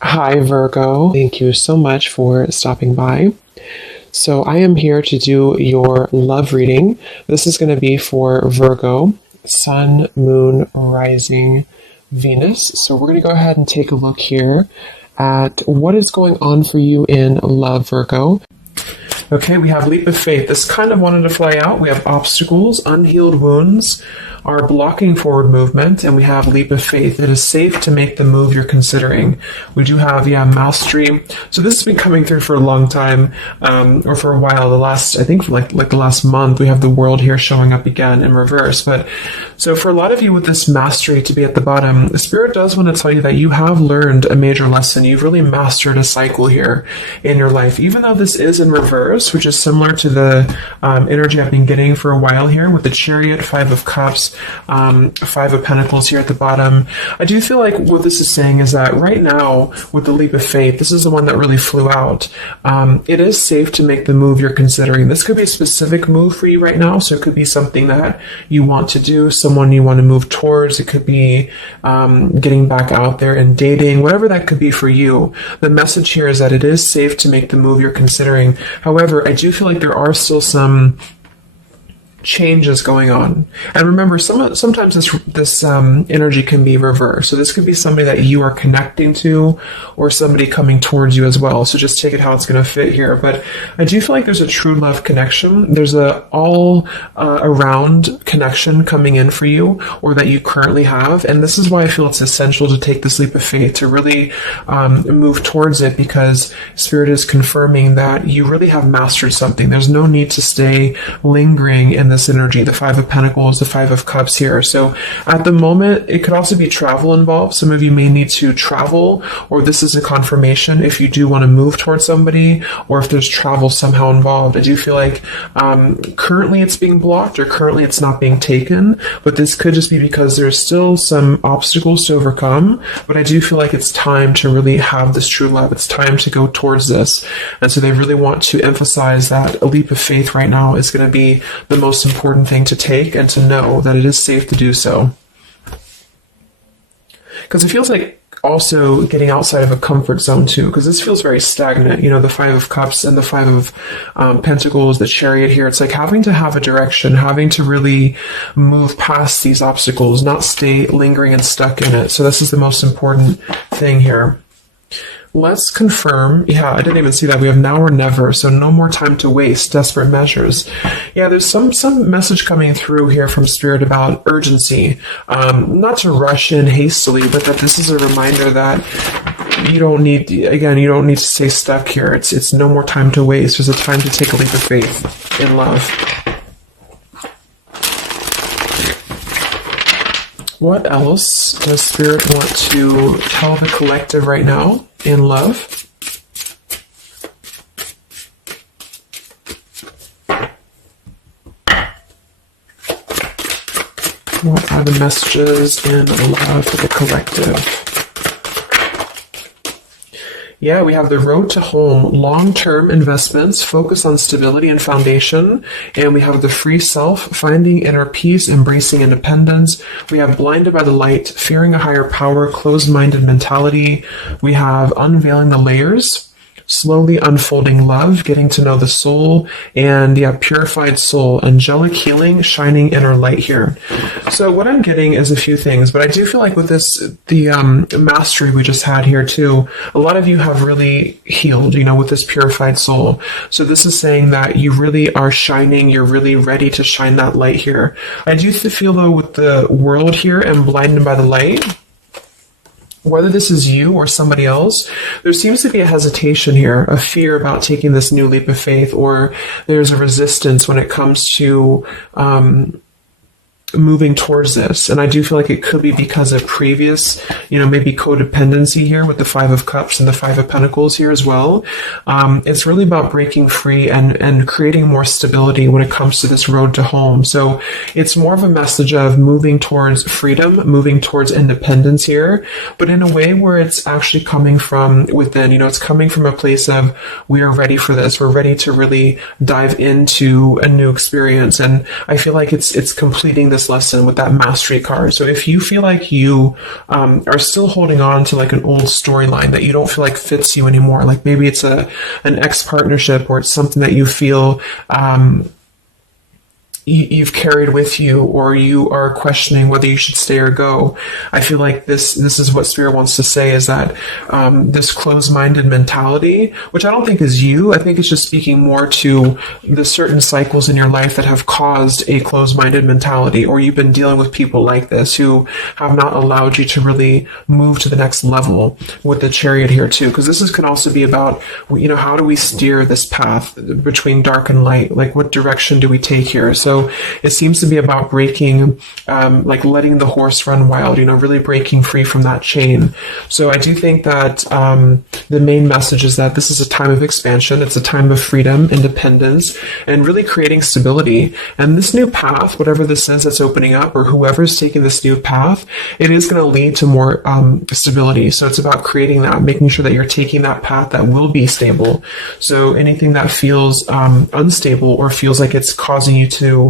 Hi, Virgo. Thank you so much for stopping by. So, I am here to do your love reading. This is going to be for Virgo, Sun, Moon, Rising, Venus. So, we're going to go ahead and take a look here at what is going on for you in love, Virgo. Okay, we have leap of faith. This kind of wanted to fly out. We have obstacles, unhealed wounds are blocking forward movement, and we have leap of faith. It is safe to make the move you're considering. We do have, mastery. So this has been coming through for a long time, or for a while. I think for like the last month, we have the world here showing up again in reverse. But so for a lot of you with this mastery to be at the bottom, the Spirit does want to tell you that you have learned a major lesson. You've really mastered a cycle here in your life, even though this is in reverse, which is similar to the energy I've been getting for a while here with the Chariot, Five of Cups, Five of Pentacles here at the bottom. I do feel like what this is saying is that right now with the leap of faith, this is the one that really flew out. It is safe to make the move you're considering. This could be a specific move for you right now. So it could be something that you want to do, someone you want to move towards. It could be getting back out there and dating, whatever that could be for you. The message here is that it is safe to make the move you're considering. However, I do feel like there are still some changes going on. And remember, sometimes this energy can be reversed. So this could be somebody that you are connecting to or somebody coming towards you as well. So just take it how it's going to fit here. But I do feel like there's a true love connection. There's a all around connection coming in for you, or that you currently have. And this is why I feel it's essential to take this leap of faith, to really move towards it, because Spirit is confirming that you really have mastered something. There's no need to stay lingering in this energy, the Five of Pentacles, the Five of Cups here. So at the moment, it could also be travel involved. Some of you may need to travel, or this is a confirmation if you do want to move towards somebody, or if there's travel somehow involved. I do feel like currently it's being blocked, or currently it's not being taken, but this could just be because there's still some obstacles to overcome. But I do feel like it's time to really have this true love. It's time to go towards this. And so they really want to emphasize that a leap of faith right now is going to be the most important thing to take, and to know that it is safe to do so. Because it feels like also getting outside of a comfort zone too, because this feels very stagnant. The Five of Cups and the Five of Pentacles, the Chariot here. It's like having to have a direction, having to really move past these obstacles, not stay lingering and stuck in it. So this is the most important thing here. Let's confirm. Yeah, I didn't even see that. We have now or never, so no more time to waste. Desperate measures. Yeah, there's some message coming through here from Spirit about urgency. Not to rush in hastily, but that this is a reminder that you don't need to stay stuck here. It's no more time to waste. There's a time to take a leap of faith in love. What else does Spirit want to tell the collective right now in love? What are the messages in love for the collective? Yeah, we have the road to home, long-term investments, focus on stability and foundation. And we have the free self, finding inner peace, embracing independence. We have blinded by the light, fearing a higher power, closed-minded mentality. We have unveiling the layers, slowly unfolding love, getting to know the soul, and purified soul, angelic healing, shining inner light here. So what I'm getting is a few things, but I do feel like with this, the mastery we just had here too, a lot of you have really healed, with this purified soul. So this is saying that you really are shining, you're really ready to shine that light here. I do feel though with the world here and blinded by the light, whether this is you or somebody else, there seems to be a hesitation here, a fear about taking this new leap of faith, or there's a resistance when it comes to moving towards this. And I do feel like it could be because of previous, maybe codependency here with the Five of Cups and the Five of Pentacles here as well. It's really about breaking free and creating more stability when it comes to this road to home. So it's more of a message of moving towards freedom, moving towards independence here, but in a way where it's actually coming from within. It's coming from a place of, we are ready for this. We're ready to really dive into a new experience. And I feel like it's completing this this lesson with that mastery card. So if you feel like you are still holding on to like an old storyline that you don't feel like fits you anymore, like maybe it's an ex partnership, or it's something that you feel you've carried with you, or you are questioning whether you should stay or go. I feel like this is what Spirit wants to say, is that this closed-minded mentality, which I don't think is you, I think it's just speaking more to the certain cycles in your life that have caused a closed-minded mentality, or you've been dealing with people like this who have not allowed you to really move to the next level with the Chariot here too, because this can also be about, how do we steer this path between dark and light? Like, what direction do we take here? So it seems to be about breaking, like letting the horse run wild, really breaking free from that chain. So I do think that the main message is that this is a time of expansion. It's a time of freedom, independence, and really creating stability. And this new path, whatever this is that's opening up, or whoever's taking this new path, it is going to lead to more stability. So it's about creating that, making sure that you're taking that path that will be stable. So anything that feels unstable, or feels like it's causing you to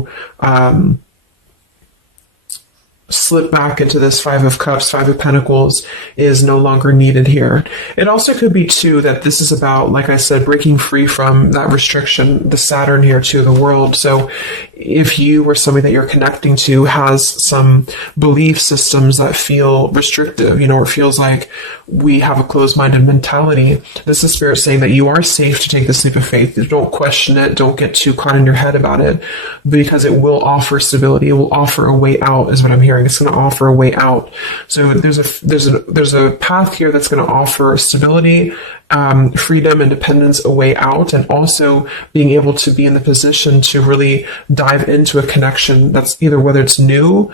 slip back into this Five of Cups, Five of Pentacles, is no longer needed here. It also could be too that this is about, like I said, breaking free from that restriction, the Saturn here to the world. So if you or somebody that you're connecting to has some belief systems that feel restrictive, or feels like we have a closed-minded mentality, this is Spirit saying that you are safe to take this leap of faith. Don't question it. Don't get too caught in your head about it, because it will offer stability. It will offer a way out, is what I'm hearing. It's going to offer a way out. So there's a path here that's going to offer stability, freedom, independence, a way out, and also being able to be in the position to really dive into a connection that's either, whether it's new,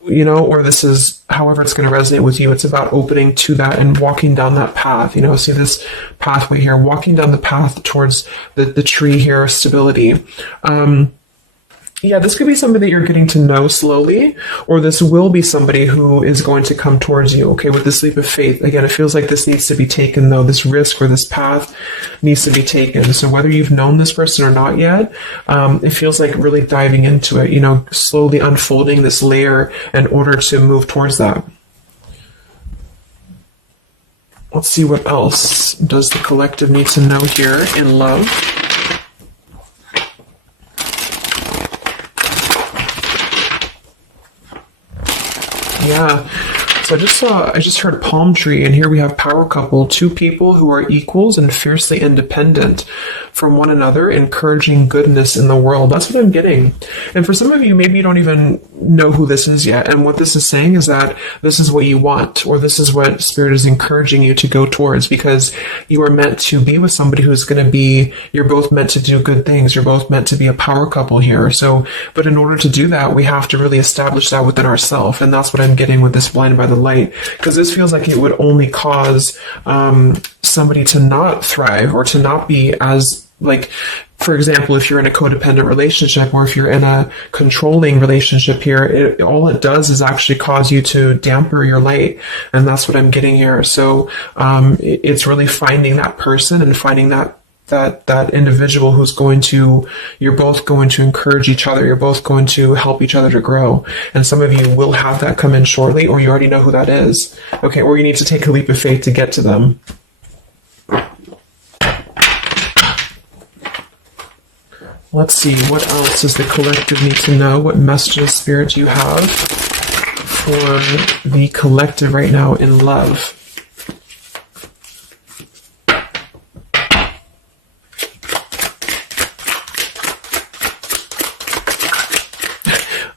or this is however it's going to resonate with you. It's about opening to that and walking down that path. See this pathway here, walking down the path towards the tree here, stability. This could be somebody that you're getting to know slowly, or this will be somebody who is going to come towards you, with this leap of faith. Again, it feels like this needs to be taken, though. This risk or this path needs to be taken. So whether you've known this person or not yet, it feels like really diving into it, slowly unfolding this layer in order to move towards that. Let's see what else does the collective need to know here in love. Yeah, so I just heard palm tree, and here we have power couple, two people who are equals and fiercely independent from one another, encouraging goodness in the world. That's what I'm getting. And for some of you, maybe you don't even know who this is yet. And what this is saying is that this is what you want, or this is what Spirit is encouraging you to go towards, because you are meant to be with somebody who's going to be, you're both meant to do good things. You're both meant to be a power couple here. So, but in order to do that, we have to really establish that within ourselves. And that's what I'm getting with this blinded by the light, because this feels like it would only cause somebody to not thrive, or to not be as, like, for example, if you're in a codependent relationship, or if you're in a controlling relationship here, all it does is actually cause you to damper your light. And that's what I'm getting here. So it's really finding that person and finding that individual who's you're both going to encourage each other. You're both going to help each other to grow. And some of you will have that come in shortly, or you already know who that is. Or you need to take a leap of faith to get to them. Let's see, what else does the collective need to know? What messages, Spirit, do you have for the collective right now in love?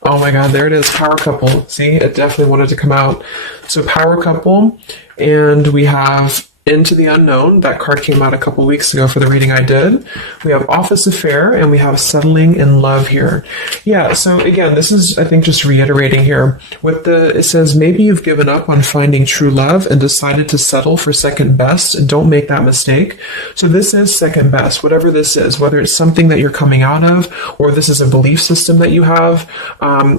Oh my God, there it is, power couple. See, it definitely wanted to come out. So power couple, and we have Into the Unknown. That card came out a couple weeks ago for the reading I did. We have Office Affair, and we have Settling in Love here. Yeah, so again, this is, I think, just reiterating here. It says, maybe you've given up on finding true love and decided to settle for second best. Don't make that mistake. So this is second best, whatever this is, whether it's something that you're coming out of, or this is a belief system that you have.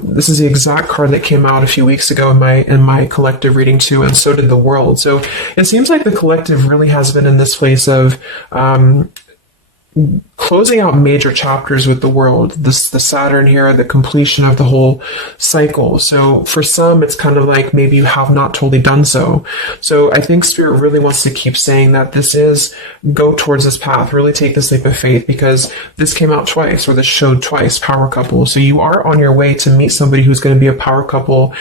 This is the exact card that came out a few weeks ago in my collective reading too, and so did the world. So it seems like the collective really has been in this place of closing out major chapters with the world, the Saturn here, the completion of the whole cycle. So for some, it's kind of like maybe you have not totally done so. So I think Spirit really wants to keep saying that this is, go towards this path, really take this leap of faith, because this came out twice, or this showed twice, power couple. So you are on your way to meet somebody who's going to be a power couple,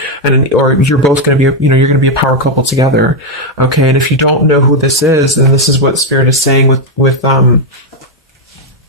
or you're both going to be, you're going to be a power couple together. Okay. And if you don't know who this is, then this is what Spirit is saying with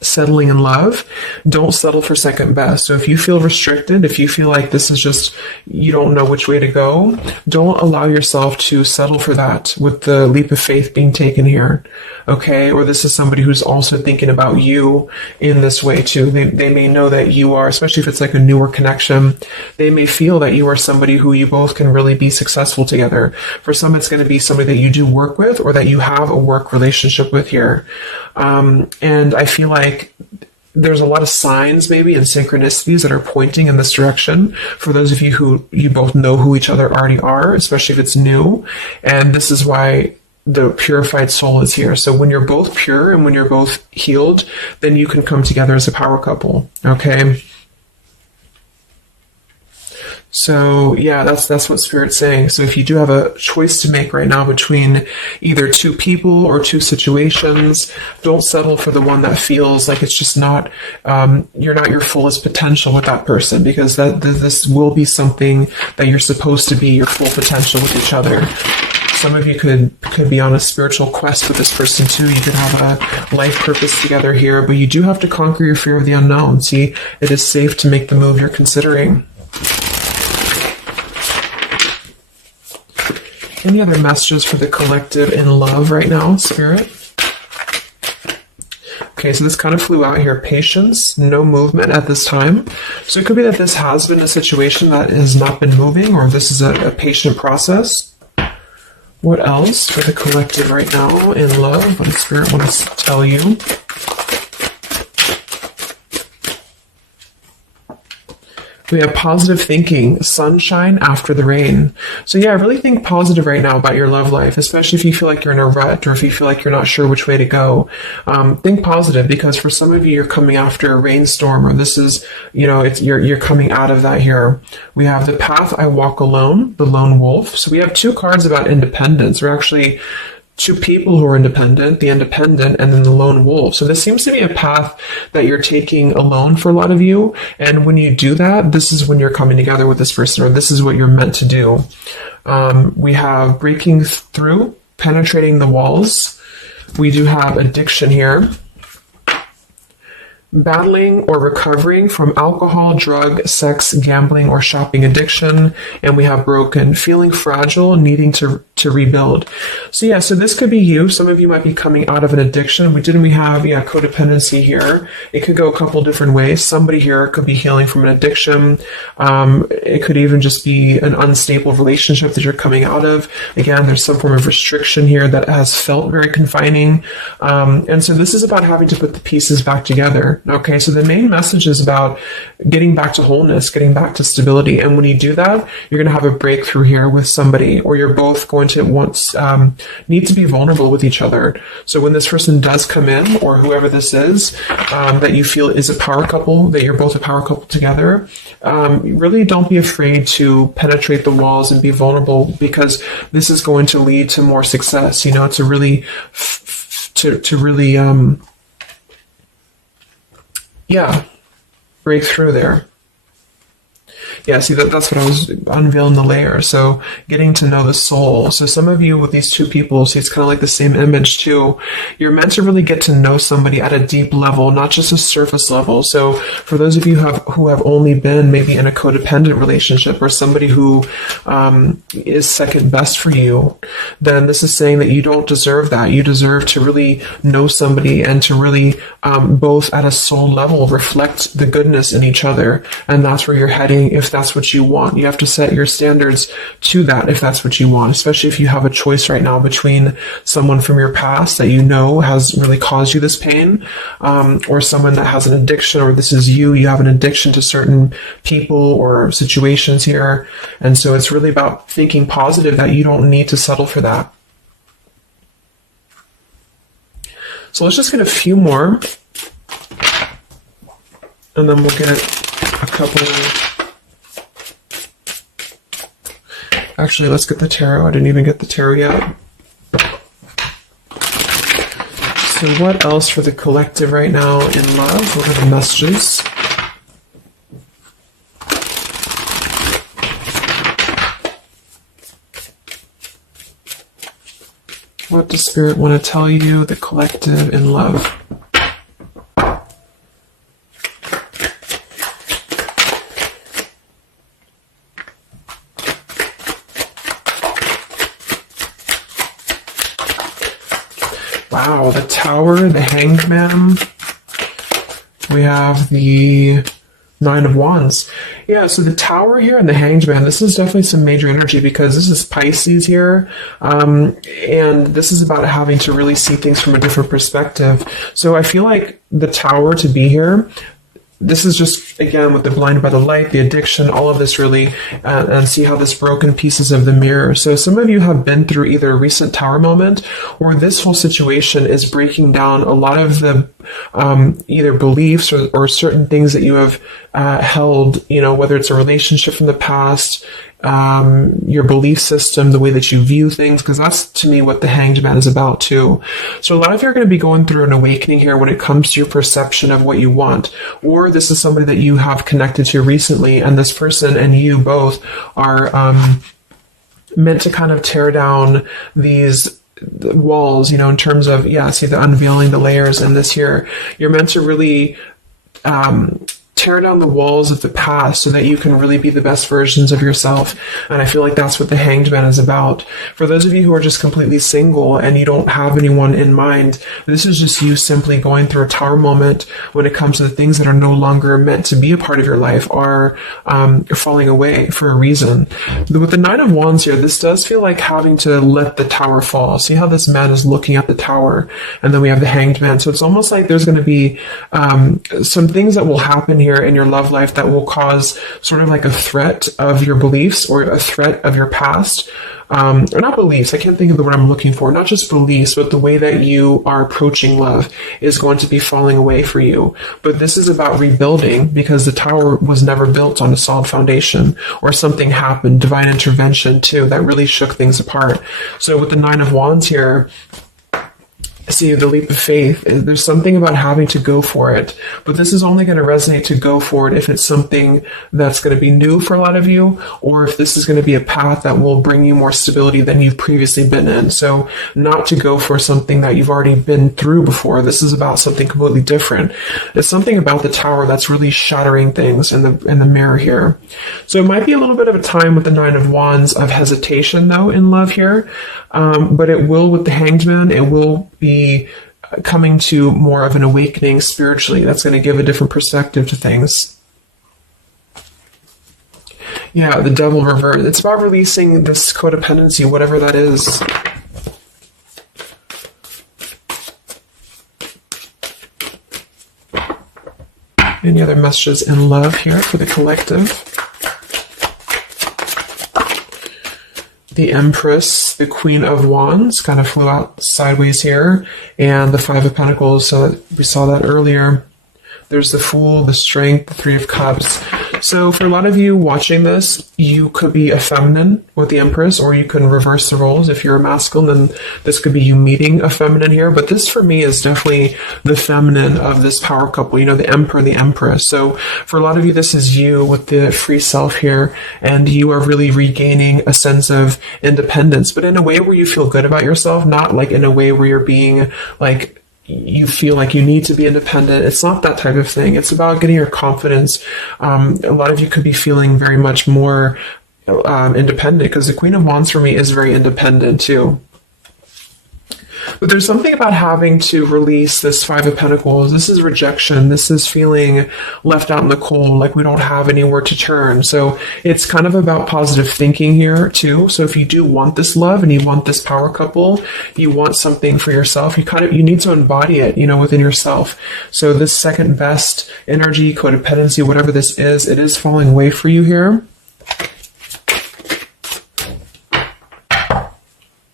settling in love. Don't settle for second best. So if you feel restricted, if you feel like this is just, you don't know which way to go, don't allow yourself to settle for that with the leap of faith being taken here. Okay. Or this is somebody who's also thinking about you in this way too. They may know that you are, especially if it's like a newer connection, they may feel that you are somebody who you both can really be successful together. For some, it's going to be somebody that you do work with, or that you have a work relationship with here. And I feel like there's a lot of signs maybe and synchronicities that are pointing in this direction for those of you who you both know who each other already are, especially if it's new. And this is why the purified soul is here. So when you're both pure and when you're both healed, then you can come together as a power couple. Okay. So yeah, that's what Spirit's saying. So if you do have a choice to make right now between either two people or two situations, don't settle for the one that feels like it's just not, you're not your fullest potential with that person, because this will be something that you're supposed to be your full potential with each other. Some of you could be on a spiritual quest with this person too. You could have a life purpose together here, but you do have to conquer your fear of the unknown. See, it is safe to make the move you're considering. Any other messages for the collective in love right now, Spirit? Okay, so this kind of flew out here. Patience, no movement at this time. So it could be that this has been a situation that has not been moving, or this is a patient process. What else for the collective right now in love? What does Spirit want to tell you? We have positive thinking, sunshine after the rain. So yeah, really think positive right now about your love life, especially if you feel like you're in a rut or if you feel like you're not sure which way to go. Think positive, because for some of you, you're coming after a rainstorm, or this is, you're coming out of that here. We have the path I walk alone, the lone wolf. So we have two cards about independence. We're actually two people who are independent, the independent, and then the lone wolf. So this seems to be a path that you're taking alone for a lot of you. And when you do that, this is when you're coming together with this person, or this is what you're meant to do. We have breaking through, penetrating the walls. We do have addiction here. Battling or recovering from alcohol, drug, sex, gambling, or shopping addiction. And we have broken, feeling fragile, needing to rebuild. So yeah, so this could be you. Some of you might be coming out of an addiction. We have codependency here. It could go a couple different ways. Somebody here could be healing from an addiction. It could even just be an unstable relationship that you're coming out of. Again, there's some form of restriction here that has felt very confining. And so this is about having to put the pieces back together. Okay, so the main message is about getting back to wholeness, getting back to stability. And when you do that, you're going to have a breakthrough here with somebody, or you're both going to need to be vulnerable with each other. So when this person does come in, or whoever this is, that you feel is a power couple, that you're both a power couple together, really don't be afraid to penetrate the walls and be vulnerable, because this is going to lead to more success, to really, break through there. Yeah, see, that's what I was unveiling the layer. So getting to know the soul. So some of you with these two people, see, it's kind of like the same image too. You're meant to really get to know somebody at a deep level, not just a surface level. So for those of you who have only been maybe in a codependent relationship, or somebody who is second best for you, then this is saying that you don't deserve that. You deserve to really know somebody, and to really both at a soul level reflect the goodness in each other. And that's where you're heading if that's what you want. You have to set your standards to that if that's what you want, especially if you have a choice right now between someone from your past that has really caused you this pain, or someone that has an addiction, or this is you have an addiction to certain people or situations here. And so it's really about thinking positive, that you don't need to settle for that. So let's just get a few more And then we'll get a couple. Actually, let's get the tarot. I didn't even get the tarot yet. So what else for the collective right now in love? What are the messages? What does Spirit want to tell you, the collective in love? Wow, the Tower, the Hanged Man. We have the Nine of Wands. Yeah, so the Tower here and the Hanged Man, this is definitely some major energy because this is Pisces here. And this is about having to really see things from a different perspective. So I feel like the Tower to be here, this is just, again, with the blinded by the light, the addiction, all of this really, and see how this broken pieces of the mirror. So some of you have been through either a recent Tower moment or this whole situation is breaking down a lot of the either beliefs or certain things that you have held, you know, whether it's a relationship from the past, your belief system, the way that you view things, because that's to me what the Hanged Man is about too. So a lot of you are going to be going through an awakening here when it comes to your perception of what you want, or this is somebody that you have connected to recently, and this person and you both are meant to kind of tear down these walls, you know, in terms of, yeah, see the unveiling the layers in this here. You're meant to really tear down the walls of the past so that you can really be the best versions of yourself. And I feel like that's what the Hanged Man is about. For those of you who are just completely single and you don't have anyone in mind, this is just you simply going through a Tower moment when it comes to the things that are no longer meant to be a part of your life are falling away for a reason. With the Nine of Wands here, this does feel like having to let the Tower fall. See how this man is looking at the Tower, and then we have the Hanged Man. So it's almost like there's going to be some things that will happen here in your love life that will cause sort of like a threat of your beliefs or a threat of your past. Or not beliefs, I can't think of the word I'm looking for, not just beliefs, but the way that you are approaching love is going to be falling away for you. But this is about rebuilding because the Tower was never built on a solid foundation, or something happened, divine intervention too, that really shook things apart. So with the Nine of Wands here, see the leap of faith, there's something about having to go for it, but this is only going to resonate to go for it if it's something that's going to be new for a lot of you, or if this is going to be a path that will bring you more stability than you've previously been in. So not to go for something that you've already been through before. This is about something completely different. It's something about the Tower that's really shattering things in the mirror here. So it might be a little bit of a time with the Nine of Wands of hesitation though in love here. But it will, with the Hanged Man, it will be coming to more of an awakening spiritually. That's going to give a different perspective to things. Yeah, the Devil reverse. It's about releasing this codependency, whatever that is. Any other messages in love here for the collective? The Empress, the Queen of Wands, kind of flew out sideways here, and the Five of Pentacles, so we saw that earlier. There's the Fool, the Strength, the Three of Cups. So for a lot of you watching this, you could be a feminine with the Empress, or you can reverse the roles. If you're a masculine, then this could be you meeting a feminine here. But this for me is definitely the feminine of this power couple, you know, the Emperor, the Empress. So for a lot of you, this is you with the free self here, and you are really regaining a sense of independence, but in a way where you feel good about yourself, not like in a way where you're being like, you feel like you need to be independent. It's not that type of thing. It's about getting your confidence. A lot of you could be feeling very much more independent, because the Queen of Wands for me is very independent too. But there's something about having to release this Five of Pentacles. This is rejection. This is feeling left out in the cold, like we don't have anywhere to turn. So it's kind of about positive thinking here too. So if you do want this love and you want this power couple, you want something for yourself, you need to embody it, you know, within yourself. So this second best energy, codependency, whatever this is, it is falling away for you here.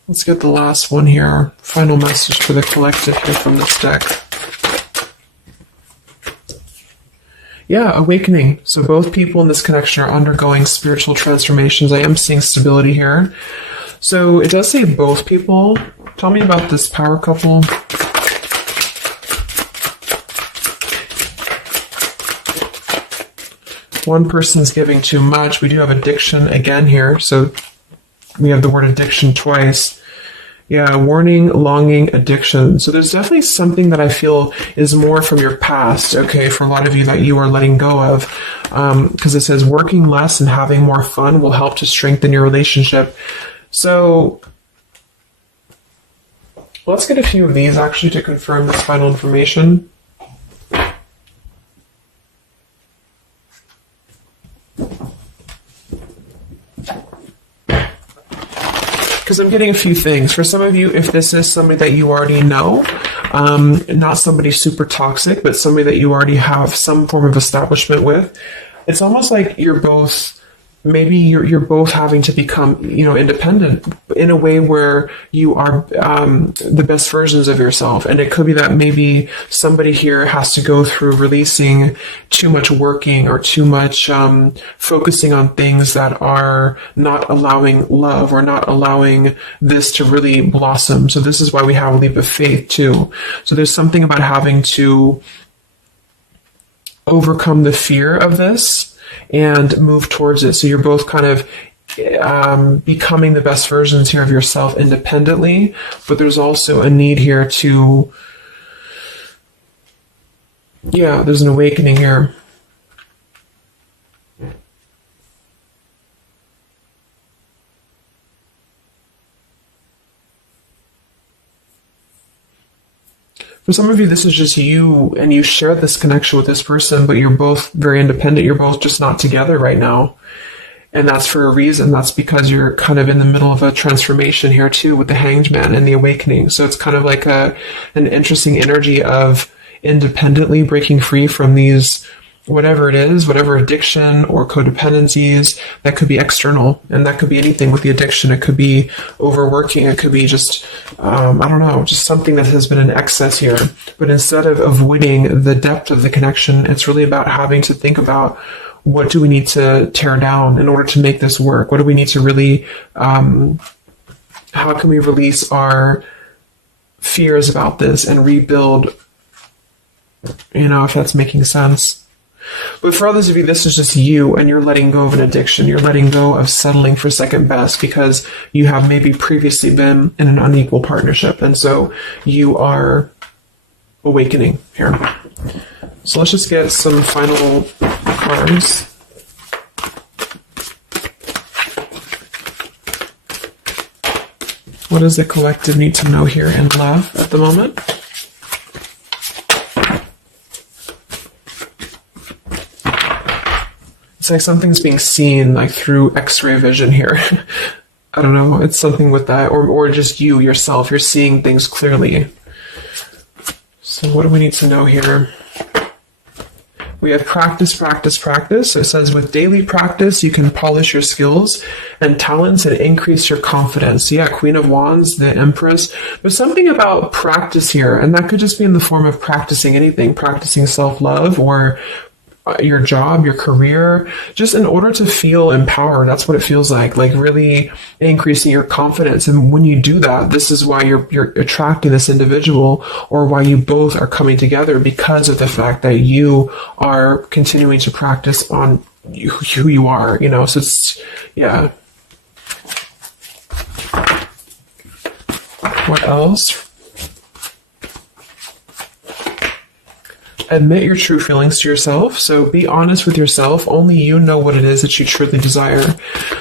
Let's get the last one here. Final message for the collective here from this deck. Yeah, awakening. So both people in this connection are undergoing spiritual transformations. I am seeing stability here. So it does say both people. Tell me about this power couple. One person's giving too much. We do have addiction again here. So we have the word addiction twice. Yeah, warning, longing, addiction. So there's definitely something that I feel is more from your past, okay, for a lot of you that you are letting go of. Because it says working less and having more fun will help to strengthen your relationship. So let's get a few of these actually to confirm this final information. Because I'm getting a few things. For some of you, if this is somebody that you already know, not somebody super toxic, but somebody that you already have some form of establishment with, it's almost like you're both, maybe you're both having to become, independent in a way where you are the best versions of yourself. And it could be that maybe somebody here has to go through releasing too much working or too much focusing on things that are not allowing love or not allowing this to really blossom. So this is why we have a leap of faith too. So there's something about having to overcome the fear of this and move towards it. So you're both kind of becoming the best versions here of yourself independently, but there's also a need here to, there's an awakening here. For some of you, this is just you, and you share this connection with this person, but you're both very independent. You're both just not together right now. And that's for a reason. That's because you're kind of in the middle of a transformation here too with the Hanged Man and the awakening. So it's kind of like an interesting energy of independently breaking free from these, whatever it is, whatever addiction or codependencies, that could be external, and that could be anything with the addiction. It could be overworking. It could be just, just something that has been in excess here. But instead of avoiding the depth of the connection, it's really about having to think about, what do we need to tear down in order to make this work? What do we need to really, how can we release our fears about this and rebuild, if that's making sense. But for others of you, this is just you, and you're letting go of an addiction. You're letting go of settling for second best because you have maybe previously been in an unequal partnership. And so you are awakening here. So let's just get some final cards. What does the collective need to know here in love at the moment? It's like something's being seen like through X-ray vision here. I don't know. It's something with that, or just you yourself. You're seeing things clearly. So what do we need to know here? We have practice, practice, practice. So it says with daily practice, you can polish your skills and talents and increase your confidence. Yeah, Queen of Wands, the Empress. There's something about practice here, and that could just be in the form of practicing anything, practicing self-love or your job, your career, just in order to feel empowered. That's what it feels like really increasing your confidence. And when you do that, this is why you're attracting this individual, or why you both are coming together, because of the fact that you are continuing to practice on who you are, so it's, yeah. What else? Admit your true feelings to yourself. So be honest with yourself. Only you know what it is that you truly desire.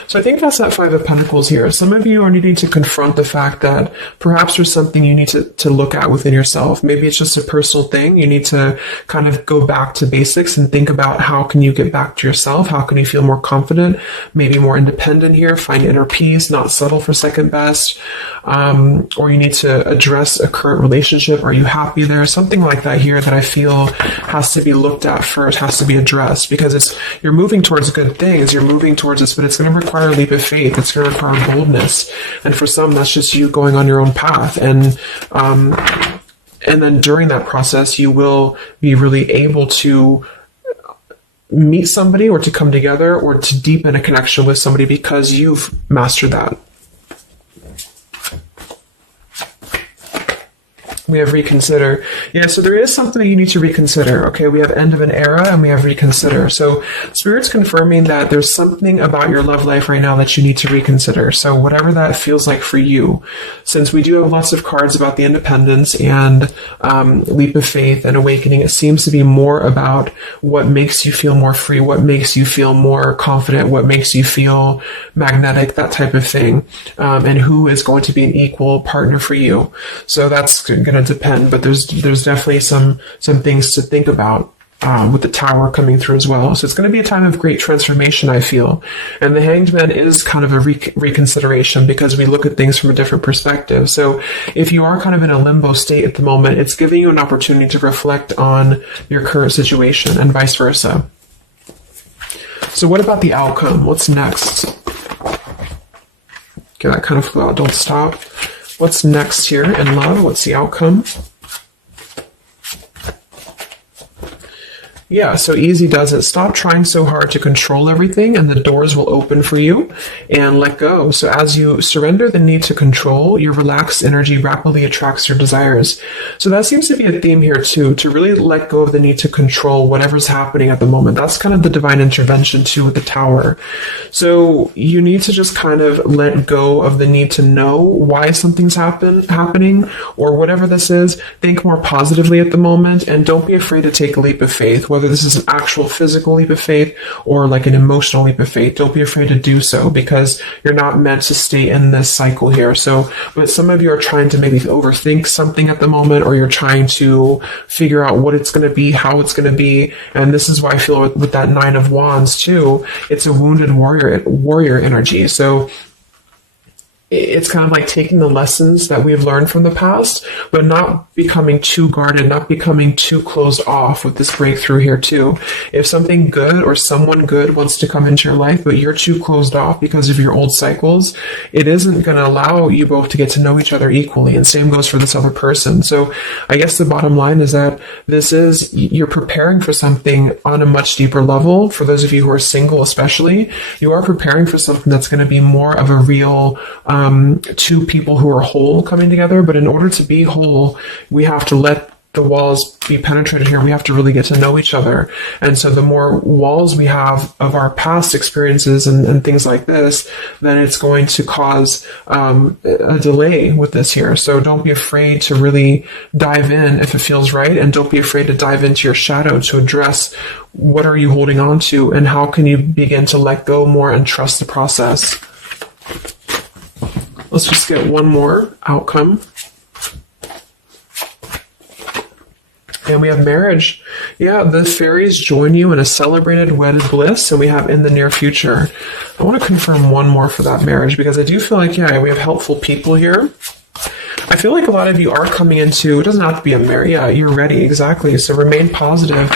So I think that's that Five of Pentacles here. Some of you are needing to confront the fact that perhaps there's something you need to look at within yourself. Maybe it's just a personal thing. You need to kind of go back to basics and think about how can you get back to yourself? How can you feel more confident, maybe more independent here, find inner peace, not settle for second best. Or you need to address a current relationship. Are you happy there? Something like that here that I feel has to be looked at first, has to be addressed, because you're moving towards good things, you're moving towards this, but it's going to require a leap of faith, it's going to require boldness, and for some that's just you going on your own path, and then during that process you will be really able to meet somebody or to come together or to deepen a connection with somebody because you've mastered that. We have reconsider. Yeah, so there is something that you need to reconsider. Okay, we have end of an era and we have reconsider. So Spirit's confirming that there's something about your love life right now that you need to reconsider. So whatever that feels like for you, since we do have lots of cards about the independence and leap of faith and awakening, it seems to be more about what makes you feel more free, what makes you feel more confident, what makes you feel magnetic, that type of thing, and who is going to be an equal partner for you. So that's going to depend, but there's definitely some things to think about with the Tower coming through as well. So it's going to be a time of great transformation, I feel. And the Hanged Man is kind of a reconsideration because we look at things from a different perspective. So if you are kind of in a limbo state at the moment, it's giving you an opportunity to reflect on your current situation and vice versa. So what about the outcome? What's next? Okay, that kind of flew out. Don't stop. What's next here in love? What's the outcome? Yeah, so easy does it. Stop trying so hard to control everything and the doors will open for you, and let go. So as you surrender the need to control, your relaxed energy rapidly attracts your desires. So that seems to be a theme here too, to really let go of the need to control whatever's happening at the moment. That's kind of the divine intervention too with the Tower. So you need to just kind of let go of the need to know why something's happening or whatever this is. Think more positively at the moment and don't be afraid to take a leap of faith, whether this is an actual physical leap of faith or like an emotional leap of faith. Don't be afraid to do so because you're not meant to stay in this cycle here. So, but some of you are trying to maybe overthink something at the moment, or you're trying to figure out what it's going to be, how it's going to be. And this is why I feel with that Nine of Wands too, it's a wounded warrior energy. So it's kind of like taking the lessons that we've learned from the past, but not becoming too guarded, not becoming too closed off with this breakthrough here too. If something good or someone good wants to come into your life, but you're too closed off because of your old cycles, it isn't going to allow you both to get to know each other equally. And same goes for this other person. So I guess the bottom line is that you're preparing for something on a much deeper level. For those of you who are single especially, you are preparing for something that's going to be more of a real two people who are whole coming together. But in order to be whole, we have to let the walls be penetrated here. We have to really get to know each other. And so the more walls we have of our past experiences and things like this, then it's going to cause a delay with this here. So don't be afraid to really dive in if it feels right. And don't be afraid to dive into your shadow to address what are you holding on to and how can you begin to let go more and trust the process. Let's just get one more outcome. And we have marriage. Yeah, the fairies join you in a celebrated wedded bliss, and we have in the near future. I want to confirm one more for that marriage because I do feel like, yeah, we have helpful people here. I feel like a lot of you are coming into, it doesn't have to be a marriage, yeah, you're ready, exactly. So remain positive.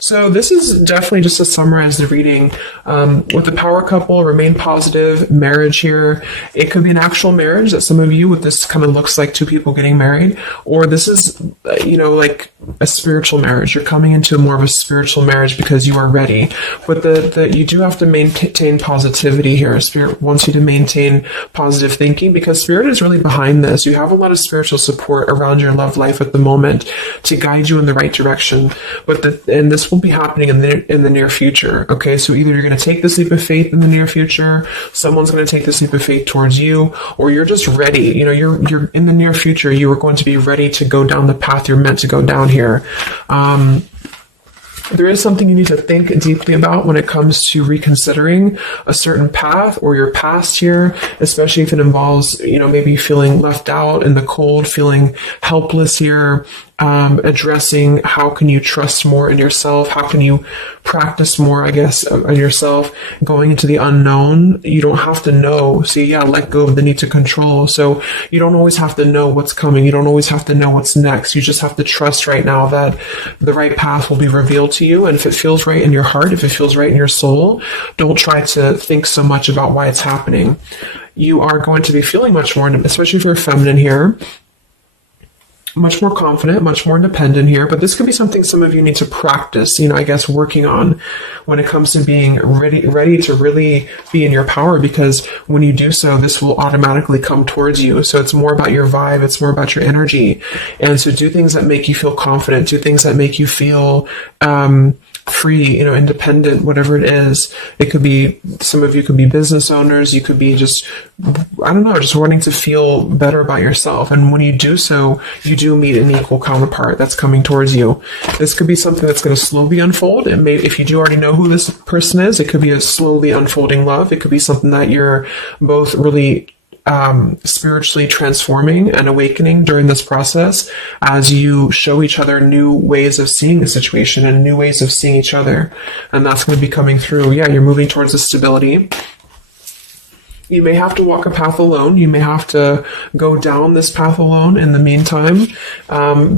So this is definitely just to summarize the reading. With the power couple, remain positive, marriage here. It could be an actual marriage that some of you, with this kind of looks like two people getting married, or this is, like a spiritual marriage. You're coming into more of a spiritual marriage because you are ready. But you do have to maintain positivity here. Spirit wants you to maintain positive thinking because Spirit is really behind this. You have a lot of spiritual support around your love life at the moment to guide you in the right direction. And this will be happening in the near future. Okay, so either you're going to take this leap of faith in the near future, someone's going to take this leap of faith towards you, or you're just ready. You're in the near future. You are going to be ready to go down the path you're meant to go down here. There is something you need to think deeply about when it comes to reconsidering a certain path or your past here, especially if it involves, maybe feeling left out in the cold, feeling helpless here. Addressing how can you trust more in yourself? How can you practice more, I guess, on yourself? Going into the unknown, you don't have to know. See, yeah, let go of the need to control. So you don't always have to know what's coming. You don't always have to know what's next. You just have to trust right now that the right path will be revealed to you. And if it feels right in your heart, if it feels right in your soul, don't try to think so much about why it's happening. You are going to be feeling much more, especially if you're feminine here. much more confident, much more independent here, but this could be something some of you need to practice, I guess working on when it comes to being ready to really be in your power, because when you do so, this will automatically come towards you. So it's more about your vibe, it's more about your energy. And so do things that make you feel confident, do things that make you feel free, independent, whatever it is. It could be, some of you could be business owners, you could be just, just wanting to feel better about yourself. And when you do so, you do meet an equal counterpart that's coming towards you. This could be something that's going to slowly unfold. And maybe if you do already know who this person is, it could be a slowly unfolding love. It could be something that you're both really spiritually transforming and awakening during this process as you show each other new ways of seeing the situation and new ways of seeing each other. And that's going to be coming through. Yeah, you're moving towards the stability. You may have to walk a path alone. You may have to go down this path alone in the meantime,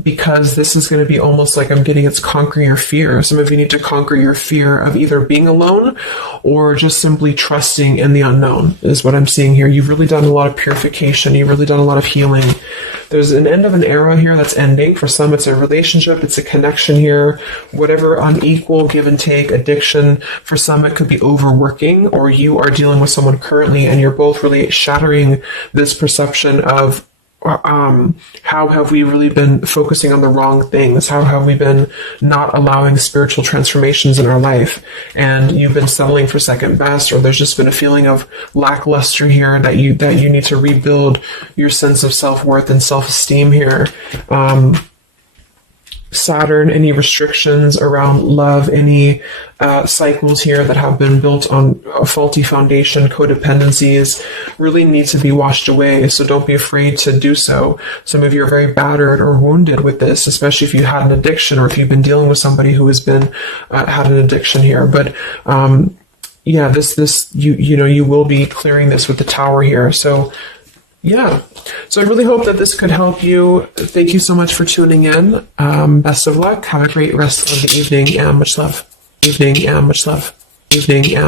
because this is going to be almost like I'm getting it's conquer your fear. Some of you need to conquer your fear of either being alone or just simply trusting in the unknown is what I'm seeing here. You've really done a lot of purification. You've really done a lot of healing. There's an end of an era here that's ending. For some, it's a relationship. It's a connection here. Whatever unequal give and take, addiction. For some, it could be overworking, or you are dealing with someone currently and you're both really shattering this perception of how have we really been focusing on the wrong things? How have we been not allowing spiritual transformations in our life? And you've been settling for second best, or there's just been a feeling of lackluster here that you need to rebuild your sense of self-worth and self-esteem here. Saturn, any restrictions around love, any cycles here that have been built on a faulty foundation, codependencies, really need to be washed away. So don't be afraid to do so. Some of you are very battered or wounded with this, especially if you had an addiction or if you've been dealing with somebody who has been had an addiction here. But yeah, you will be clearing this with the Tower here. So yeah. So I really hope that this could help you. Thank you so much for tuning in. Best of luck. Have a great rest of the evening and much love. Evening and much love. Evening and